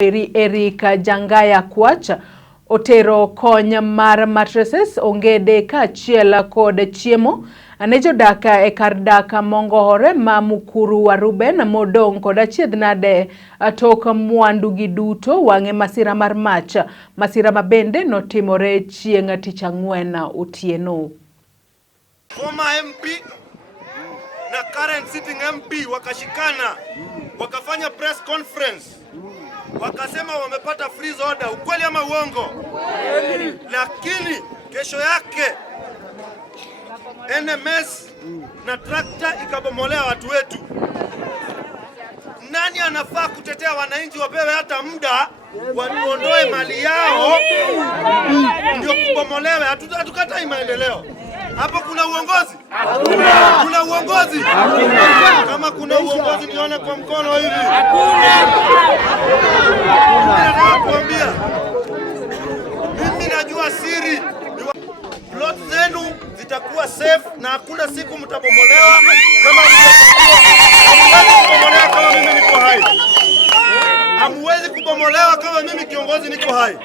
Eric Jangaya Kwacha otero kony mar mattresses ongede kaachiel kod chiemo ne jodak e kar dak mongohore ma Mukuru wa Ruben modong kod achiedh nade tok mwandu gi duto wang'e masira mar mach, masira mabende notimore chieng' tich ang'wen otieno. Former MP na current sitting MP wakashikana wakafanya press conference wakasema wamepata freeze order. Ukweli ama uongo? Lakini kesho yake NMS na tractor ikabomolea watu wetu. Nani anafaa kutetea wananchi wapewe hata muda waondoe mali yao ndio kubomolewe? Hatukatai maendeleo. Hapo kuna uongozi? Hakuna. Kuna uongozi? Hakuna. Kama kuna uongozi nione kwa mkono hivi. Hakuna. Nakuambia. Mimi najua siri. Plot zenu zitakuwa safe na hakuna siku mtabomolewa kama kubomolewa kama mimi niko hai. Hamwezi kubomolewa kama mimi kiongozi niko hai.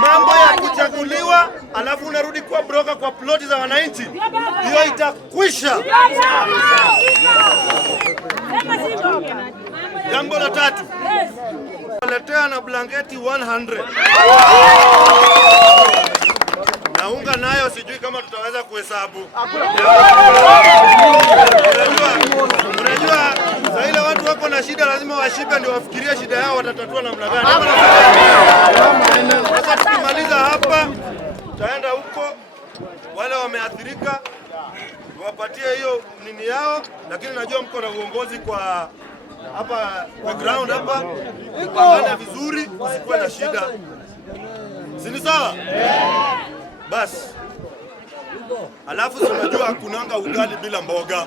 Mambo ya kuchaguliwa alafu unarudi kuwa broker kwa ploti za wananchi, hiyo itakwisha. Jambo la tatu, waletea na blanketi 100 na unga nayo sijui kama tutaweza kuhesabu. Unajua saa ile watu wako na shida lazima washibe ndio wafikirie shida yao watatatua namna gani. Sasa tukimaliza hapa taenda huko wale wameathirika wapatie hiyo nini yao, lakini najua mko na uongozi kwa hapa kwa ground hapa, kupangana vizuri usikuwe na shida. Si ni sawa? Basi. Alafu unajua kunanga ugali bila mboga.